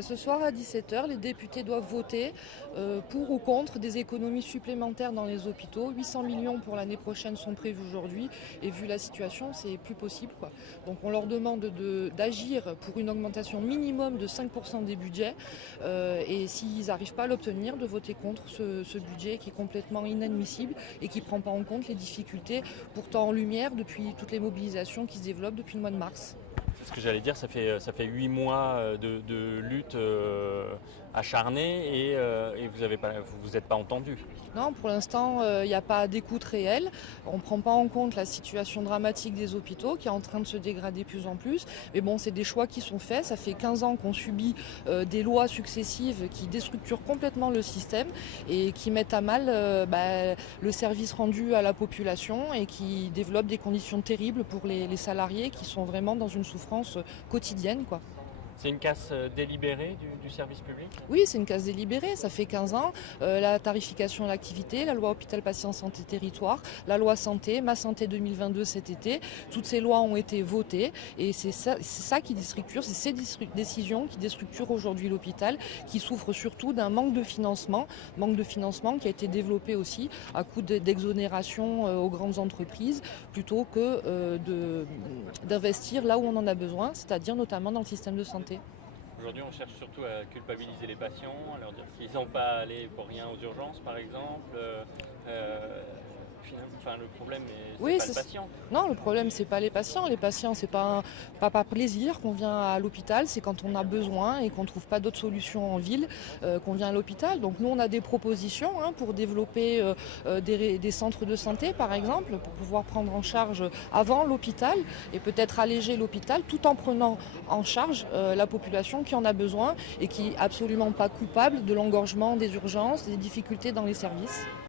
Ce soir à 17h, les députés doivent voter pour ou contre des économies supplémentaires dans les hôpitaux. 800 millions pour l'année prochaine sont prévus aujourd'hui et vu la situation, c'est plus possible, quoi. Donc on leur demande d'agir pour une augmentation minimum de 5% des budgets et s'ils n'arrivent pas à l'obtenir, de voter contre ce budget qui est complètement inadmissible et qui ne prend pas en compte les difficultés pourtant en lumière depuis toutes les mobilisations qui se développent depuis le mois de mars. C'est ce que j'allais dire, ça fait 8 mois de lutte acharnée et vous n'êtes pas entendu. Non, pour l'instant, il n'y a pas d'écoute réelle. On ne prend pas en compte la situation dramatique des hôpitaux qui est en train de se dégrader de plus en plus. Mais bon, c'est des choix qui sont faits. Ça fait 15 ans qu'on subit des lois successives qui déstructurent complètement le système et qui mettent à mal le service rendu à la population et qui développent des conditions terribles pour les salariés qui sont vraiment dans une souffrance quotidienne, quoi. C'est une casse délibérée du service public ? Oui, c'est une casse délibérée, ça fait 15 ans. La tarification à l'activité, la loi hôpital patient santé territoire, la loi santé, ma santé 2022 cet été, toutes ces lois ont été votées et c'est ça qui déstructure, c'est ces décisions qui déstructurent aujourd'hui l'hôpital, qui souffre surtout d'un manque de financement qui a été développé aussi à coup d'exonération aux grandes entreprises plutôt que d'investir là où on en a besoin, c'est-à-dire notamment dans le système de santé. Aujourd'hui, on cherche surtout à culpabiliser les patients, à leur dire qu'ils n'ont pas à aller pour rien aux urgences, par exemple. Le problème, c'est pas le patient. Non, le problème, c'est pas les patients. Les patients, c'est pas par plaisir qu'on vient à l'hôpital. C'est quand on a besoin et qu'on trouve pas d'autres solutions en ville qu'on vient à l'hôpital. Donc nous, on a des propositions pour développer des centres de santé, par exemple, pour pouvoir prendre en charge avant l'hôpital et peut-être alléger l'hôpital tout en prenant en charge la population qui en a besoin et qui est absolument pas coupable de l'engorgement des urgences, des difficultés dans les services.